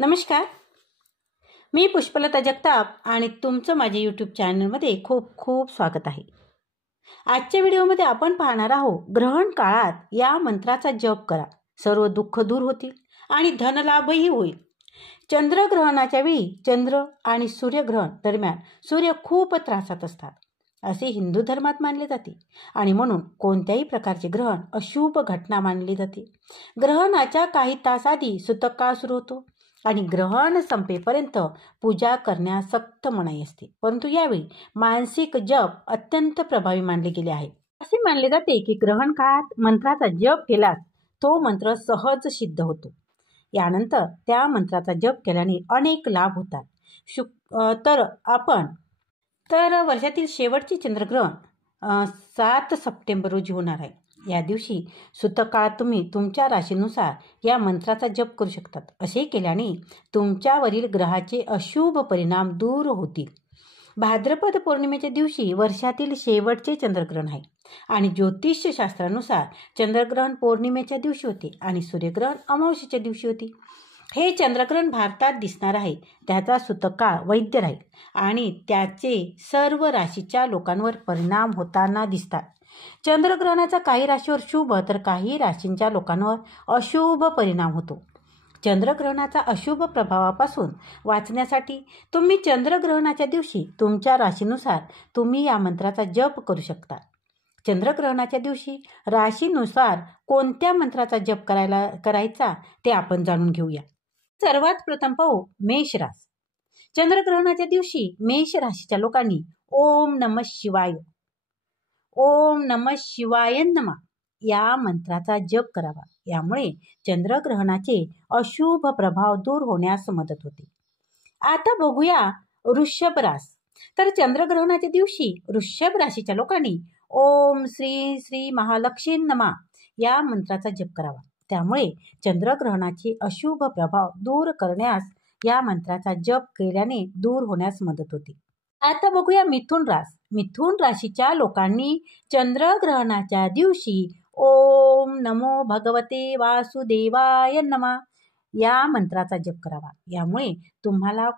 नमस्कार. मी पुष्पलता जगताप आणि तुमचं माझ्या यूट्यूब चॅनलमध्ये खूप खूप स्वागत आहे. आजच्या व्हिडिओमध्ये आपण पाहणार आहोत, ग्रहण काळात या मंत्राचा जप करा, सर्व दुःख दूर होतील आणि धनलाभही होईल. चंद्रग्रहणाच्या वेळी चंद्र आणि सूर्यग्रहण दरम्यान सूर्य खूप त्रासात असतात असे हिंदू धर्मात मानले जाते आणि म्हणून कोणत्याही प्रकारचे ग्रहण अशुभ घटना मानली जाते. ग्रहणाच्या काही तास आधी सूतक काळ सुरू होतो आणि ग्रहण संपेपर्यंत पूजा करण्यास सक्त मनाई असते. परंतु यावेळी मानसिक जप अत्यंत प्रभावी मानले गेले आहे. असे मानले जाते की ग्रहण काळात मंत्राचा जप केल्यास तो मंत्र सहज सिद्ध होतो. यानंतर त्या मंत्राचा जप केल्याने अनेक लाभ होतात. तर वर्षातील शेवटचे चंद्रग्रहण 7 सप्टेंबर रोजी होणार आहे. या दिवशी सूतक काळात तुम्ही तुमच्या राशीनुसार या मंत्राचा जप करू शकतात. असे केल्याने तुमच्यावरील ग्रहाचे अशुभ परिणाम दूर होतील. भाद्रपद पौर्णिमेच्या दिवशी वर्षातील शेवटचे चंद्रग्रहण आहे आणि ज्योतिषशास्त्रानुसार चंद्रग्रहण पौर्णिमेच्या दिवशी होते आणि सूर्यग्रहण अमावस्येच्या दिवशी होते. हे चंद्रग्रहण भारतात दिसणार आहे. त्याचा सूतक काळ वैध राहील आणि त्याचे सर्व राशीच्या लोकांवर परिणाम होताना दिसतात. चंद्रग्रहणाचा काही राशीवर शुभ तर काही राशींच्या लोकांवर अशुभ परिणाम होतो. चंद्रग्रहणाचा अशुभ प्रभावापासून वाचण्यासाठी तुम्ही चंद्रग्रहणाच्या दिवशी तुमच्या राशीनुसार तुम्ही या मंत्राचा जप करू शकता. चंद्रग्रहणाच्या दिवशी राशीनुसार कोणत्या मंत्राचा जप करायचा ते आपण जाणून घेऊया. सर्वात प्रथम पाहू मेष रास. चंद्रग्रहणाच्या दिवशी मेष राशीच्या लोकांनी ओम नमः शिवाय, ओम नमः शिवाय नमः या मंत्राचा जप करावा. यामुळे चंद्रग्रहणाचे अशुभ प्रभाव दूर होण्यास मदत होते. आता बघूया वृषभ रास. तर चंद्रग्रहणाच्या दिवशी वृषभ राशीच्या लोकांनी ओम श्री श्री महालक्ष्मी नमः या मंत्राचा जप करावा. त्यामुळे चंद्रग्रहणाचे अशुभ प्रभाव दूर करण्यास या मंत्राचा जप केल्याने दूर होण्यास मदत होते. आता बघूया मिथुन रास. मिथुन राशीच्या लोकांनी चंद्रग्रहणाच्या दिवशी ओम नमो भगवते वासुदेवाय नमः या मंत्राचा जप करावा. यामुळे तुम्हाला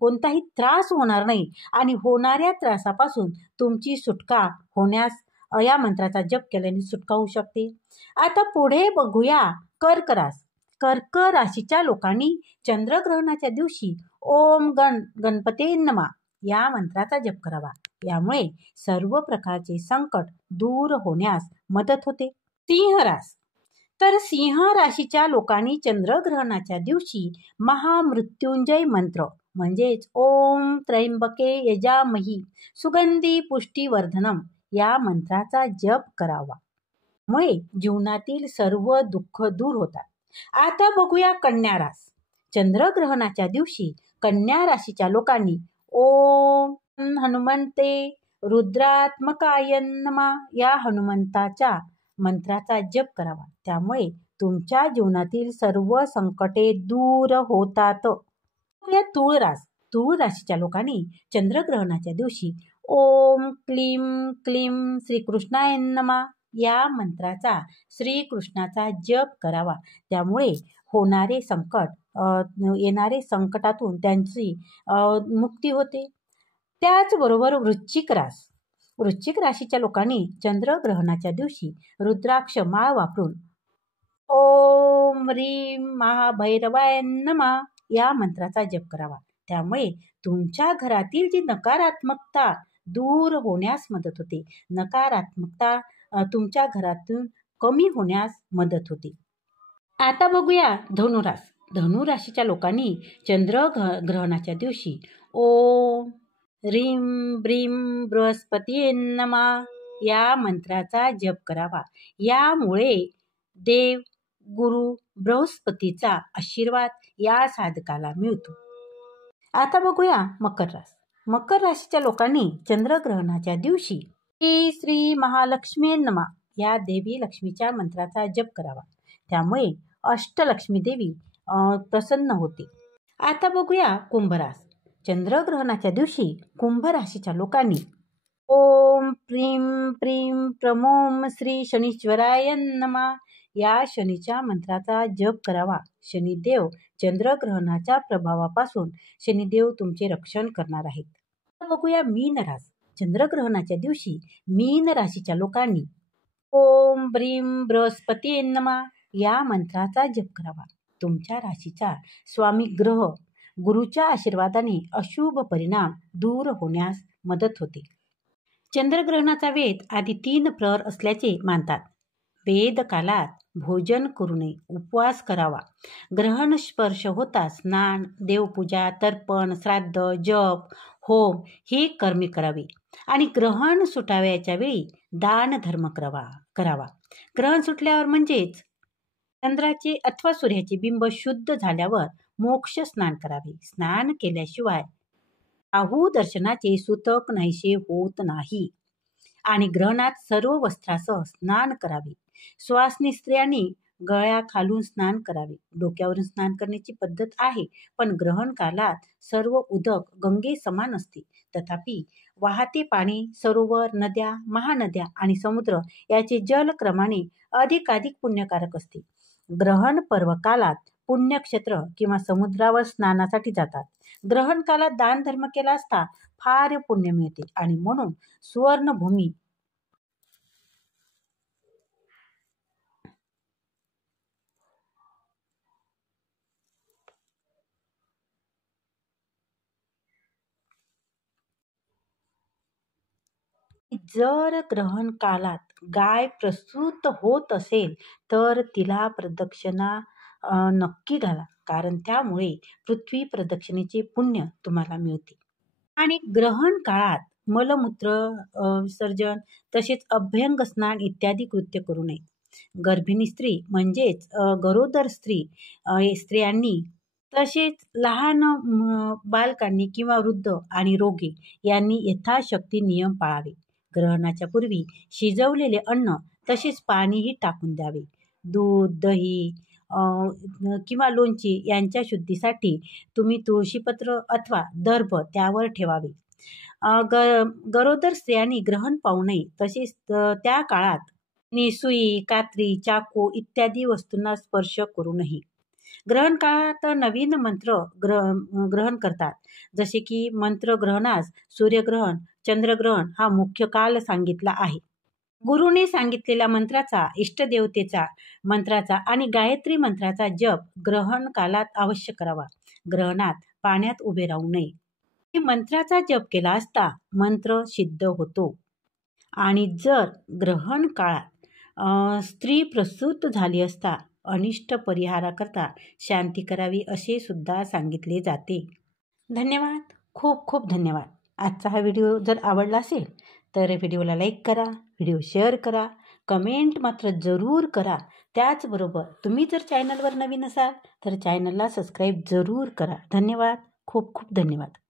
कोणताही त्रास होणार नाही आणि होणाऱ्या त्रासापासून तुमची सुटका होण्यास या मंत्राचा जप केल्याने सुटका होऊ शकते. आता पुढे बघूया कर्क रास. कर्क राशीच्या लोकांनी चंद्रग्रहणाच्या दिवशी ओम गणपते नमः या मंत्राचा जप करावा. यामुळे सर्व प्रकारचे संकट दूर होण्यास मदत होते. सिंह रास. तर सिंह राशीच्या लोकांनी चंद्रग्रहणाच्या दिवशी महामृत्युंजय मंत्र म्हणजेच ओम त्र्यंबके यजामही सुगंधी पुष्टिवर्धनम या मंत्राचा जप करावा. मुळे जीवनातील सर्व दुःख दूर होतात. आता बघूया कन्या रास. चंद्रग्रहणाच्या दिवशी कन्या राशीच्या लोकांनी ओम हनुमंते रुद्रात्मकाय नमः या हनुमंताच्या मंत्राचा जप करावा. त्यामुळे तुमच्या जीवनातील सर्व संकटे दूर होतात. तुळ रास. तुळ राशीच्या लोकांनी चंद्रग्रहणाच्या दिवशी ओम क्लीम क्लीम श्रीकृष्णाय नमः या मंत्राचा श्रीकृष्णाचा जप करावा. त्यामुळे होणारे येणारे संकटातून त्यांची मुक्ती होते. त्याचबरोबर वृश्चिक रास. वृश्चिक राशीच्या लोकांनी चंद्रग्रहणाच्या दिवशी रुद्राक्ष माळ वापरून ओम ह्रीम महाभैरवाय नमः या मंत्राचा जप करावा. त्यामुळे तुमच्या घरातील जी नकारात्मकता दूर होण्यास मदत होते. नकारात्मकता तुमच्या घरातून कमी होण्यास मदत होते. आता बघूया धनुरास. धनुराशीच्या लोकांनी चंद्रग्रहणाच्या दिवशी ओम ह्रीम ब्रीम बृहस्पती नमः या मंत्राचा जप करावा. यामुळे देव गुरु बृहस्पतीचा आशीर्वाद या साधकाला मिळतो. आता बघूया मकर रास. मकर राशीच्या लोकांनी चंद्रग्रहणाच्या दिवशी श्री श्री महालक्ष्मी नमः या देवी लक्ष्मीच्या मंत्राचा जप करावा. त्यामुळे अष्टलक्ष्मी देवी प्रसन्न होते. आता बघूया कुंभ रास. चंद्रग्रहणाच्या दिवशी कुंभ राशीच्या लोकांनी ओम प्रीम प्रीम प्रमोम श्री शनीश्वराय नमः या शनीच्या मंत्राचा जप करावा. शनिदेव चंद्रग्रहणाच्या प्रभावापासून शनिदेव तुमचे रक्षण करणार आहेत. बघूया मीन रास. चंद्रग्रहणाच्या दिवशी मीन राशीच्या लोकांनी ओम ब्रीम बृहस्पती नमः या मंत्राचा जप करावा. तुमच्या राशीचा स्वामी ग्रह गुरुच्या आशीर्वादाने अशुभ परिणाम दूर होण्यास मदत होते. चंद्रग्रहणाचा वेध आधी 3 प्रहर असल्याचे मानतात. वेद कालात भोजन करू नये, उपवास करावा. ग्रहण स्पर्श होता स्नान, देवपूजा, तर्पण, श्राद्ध, जप, होम ही कर्मे करावी आणि ग्रहण सुटाव्याच्या वेळी दान धर्म करावा. ग्रहण सुटल्यावर म्हणजेच चंद्राचे अथवा सूर्याचे बिंब शुद्ध झाल्यावर मोक्ष स्नान करावे. स्नान केल्याशिवाय राहू दर्शनाचे सूतक नाहीसे होत नाही आणि ग्रहणात सर्व वस्त्रासह स्नान करावे. सुवासिनी स्त्रियांनी गळ्या खालून स्नान करावे. डोक्यावरून स्नान करण्याची पद्धत आहे, पण ग्रहण कालात सर्व उदक गंगे समान असते. तथापि वाहते पाणी, सरोवर, नद्या, महानद्या आणि समुद्र याचे जल क्रमाने अधिकाधिक पुण्यकारक असते. ग्रहण पर्व कालात पुण्यक्षेत्र किंवा समुद्रावर स्नानासाठी जातात. ग्रहण कालात दान धर्म केला असता फार पुण्य मिळते आणि म्हणून सुवर्णभूमी जर ग्रहण कालात गाय प्रसूत होत असेल तर तिला प्रदक्षिणा नक्की घाला, कारण त्यामुळे पृथ्वी प्रदक्षिणेचे पुण्य तुम्हाला मिळते. आणि ग्रहण काळात मलमूत्र विसर्जन तसेच अभ्यंग स्नान इत्यादी कृत्य करू नये. गर्भिणी स्त्री म्हणजेच गरोदर स्त्रियांनी तसेच लहान बालकांनी किंवा वृद्ध आणि रोगी यांनी यथाशक्ती नियम पाळावे. ग्रहणाच्या पूर्वी शिजवलेले अन्न तसेच पाणीही टाकून द्यावे. दूध, दही किंवा लोणची यांच्या शुद्धीसाठी तुम्ही तुळशीपत्र अथवा दर्भ त्यावर ठेवावे. गरोदर स्त्रियांनी ग्रहण पाहू नये. तसेच त्या काळात सुई, कात्री, चाकू इत्यादी वस्तूंना स्पर्श करू नये. ग्रहण काळात नवीन मंत्र ग्रहण करतात, जसे की मंत्र ग्रहणास सूर्यग्रहण, चंद्रग्रहण हा मुख्य काल सांगितला आहे. गुरुने सांगितलेल्या मंत्राचा, इष्टदेवतेचा मंत्राचा आणि गायत्री मंत्राचा जप ग्रहण कालात अवश्य करावा. ग्रहणात पाण्यात उभे राहू नये. मंत्राचा जप केला असता मंत्र सिद्ध होतो. आणि जर ग्रहण काळात स्त्री प्रसूत झाली असता अनिष्ट परिहाराकरता शांती करावी असे सुद्धा सांगितले जाते. धन्यवाद. खूप खूप धन्यवाद. आजचा हा व्हिडिओ जर आवडला असेल तर व्हिडिओला लाईक करा, व्हिडिओ शेअर करा, कमेंट मात्र जरूर करा. त्याचबरोबर तुम्ही जर चॅनलवर नवीन असाल तर चॅनलला सबस्क्राईब जरूर करा. धन्यवाद. खूप खूप धन्यवाद.